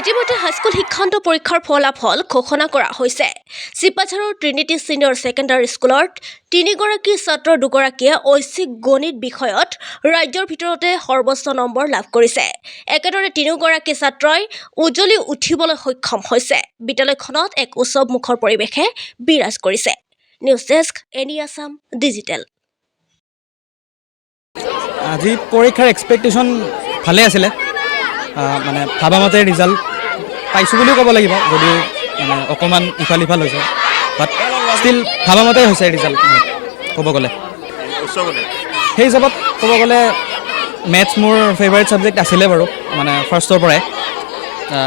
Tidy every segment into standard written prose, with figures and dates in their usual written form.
ইতিমধ্যে হাইস্কুল শিক্ষান্ত পৰীক্ষাৰ ফলাফল ঘোষণা কৰা হৈছে। চিপাঝাৰৰ ট্ৰিনিটি ছিনিয়ৰ ছেকেণ্ডাৰী স্কুলৰ 3গৰাকী ছাত্ৰৰ 2গৰাকীয়ে ঐচ্ছিক গণিত বিষয়ত ৰাজ্যৰ ভিতৰতে সৰ্বোচ্চ নম্বৰ লাভ কৰিছে। একেদৰে 3গৰাকী ছাত্ৰই উজ্বলি উঠিবলৈ সক্ষম হৈছে। বিদ্যালয়খনত এক উৎসৱমুখৰ পৰিৱেশে বিৰাজ কৰিছে। News desk any Assam digital. আজি পৰীক্ষাৰ এক্সপেক্টেশ্যন ভালে আছিলে, মানে ভাবামতে ৰিজাল্ট পাইছোঁ বুলিও ক'ব লাগিব, যদিও মানে অকণমান ইফাল সিফাল হৈছে, বাট ষ্টিল ভাবামতেই হৈছে ৰিজাল্ট ক'ব গ'লে। সেই হিচাপত ক'ব গ'লে মেথছ মোৰ ফেভাৰিট ছাবজেক্ট আছিলে বাৰু, মানে ফাৰ্ষ্টৰ পৰাই।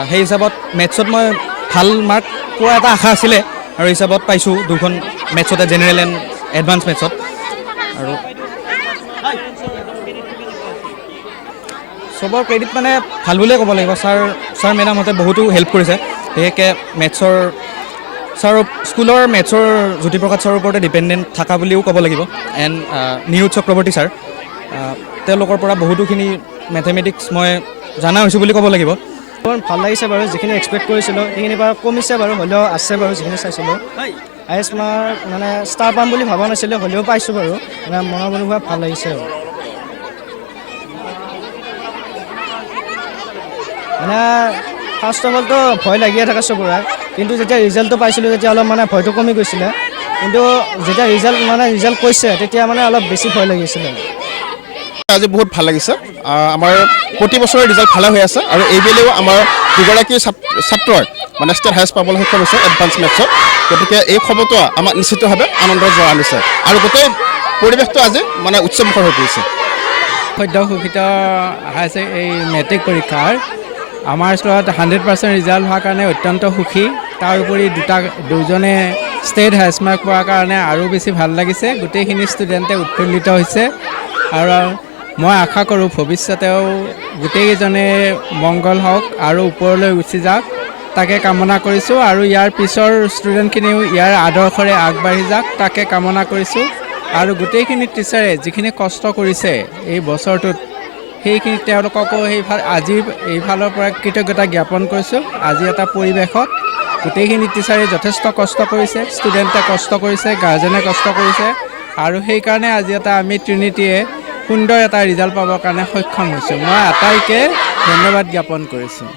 সেই হিচাপত মেথছত মই ভাল মাৰ্ক পোৱা এটা আশা আছিলে, আৰু হিচাপত পাইছোঁ 2খন মেথছতে, জেনেৰেল এণ্ড এডভান্স মেথছত। আৰু চবৰ ক্ৰেডিট মানে ভাল বুলিয়ে ক'ব লাগিব। ছাৰ মেডামহঁতে বহুতো হেল্প কৰিছে, বিশেষকৈ মেথছৰ স্কুলৰ মেথছৰ জ্যোতিপ্ৰসাদ ছাৰৰ ওপৰতে ডিপেণ্ডেণ্ট থকা বুলিও ক'ব লাগিব। এণ্ড নিৰুৎ চক্ৰৱৰ্তী ছাৰ, তেওঁলোকৰ পৰা বহুতোখিনি মেথমেটিক্স মই জনা হৈছোঁ বুলি ক'ব লাগিব। ভাল লাগিছে বাৰু, যিখিনি এক্সপেক্ট কৰিছিলোঁ সেইখিনি বাৰু কমিছে বাৰু, হ'লেও আছে বাৰু যিখিনি চাইছিলোঁ। হায়েষ্ট মাৰ্ক মানে ষ্টাৰ পাম বুলি ভবা নাছিলোঁ, হ'লেও পাইছোঁ বাৰু, মানে মনৰ অনুভৱ ভাল লাগিছে আৰু। মানে ফাৰ্ষ্ট অফ অলটো ভয় লাগিয়ে থাকে চবৰে, কিন্তু যেতিয়া ৰিজাল্টটো পাইছিলোঁ তেতিয়া অলপ মানে ভয়টো কমি গৈছিলে, কিন্তু যেতিয়া ৰিজাল্ট কৈছে তেতিয়া মানে অলপ বেছি ভয় লাগিছিলে। আজি বহুত ভাল লাগিছে। আমাৰ প্ৰতি বছৰে ৰিজাল্ট ভালে হৈ আছে, আৰু এইবেলিও আমাৰ 2গৰাকী ছাত্ৰই মানে ষ্টেট হায়েষ্ট পাবলৈ সক্ষম হৈছে এডভান্স মেথছত। গতিকে এই খবৰটো আমাক নিশ্চিতভাৱে আনন্দ জোৱা আনিছে, আৰু গোটেই পৰিৱেশটো আজি মানে উৎসৱমুখৰ হৈ পৰিছে। সদ্য ঘোষিত এই মেট্ৰিক পৰীক্ষাৰ আমাৰ স্কুলত 100% ৰিজাল্ট হোৱাৰ কাৰণে অত্যন্ত সুখী। তাৰ উপৰি দুজনে ষ্টেট হায়েষ্ট মাৰ্ক পোৱাৰ কাৰণে আৰু বেছি ভাল লাগিছে। গোটেইখিনি ষ্টুডেণ্টে উৎফুল্লিত হৈছে, আৰু মই আশা কৰোঁ ভৱিষ্যতেও গোটেইকেইজনে মংগল হওক আৰু ওপৰলৈ উঠি যাওক, তাকে কামনা কৰিছোঁ। আৰু ইয়াৰ পিছৰ ষ্টুডেণ্টখিনিও ইয়াৰ আদৰ্শৰে আগবাঢ়ি যাওক, তাকে কামনা কৰিছোঁ। আৰু গোটেইখিনি টিচাৰে যিখিনি কষ্ট কৰিছে এই বছৰটোত, সেইখিনি তেওঁলোককো আজি এইফালৰ পৰা কৃতজ্ঞতা জ্ঞাপন কৰিছোঁ। আজি এটা পৰিৱেশত গোটেইখিনি টিচাৰে যথেষ্ট কষ্ট কৰিছে, ষ্টুডেণ্টে কষ্ট কৰিছে, গাৰ্জেনে কষ্ট কৰিছে, আৰু সেইকাৰণে আজি আমি ট্ৰিনিটিয়ে সুন্দৰ এটা ৰিজাল্ট পাবৰ কাৰণে সক্ষম হৈছোঁ। মই আটাইকে ধন্যবাদ জ্ঞাপন কৰিছোঁ।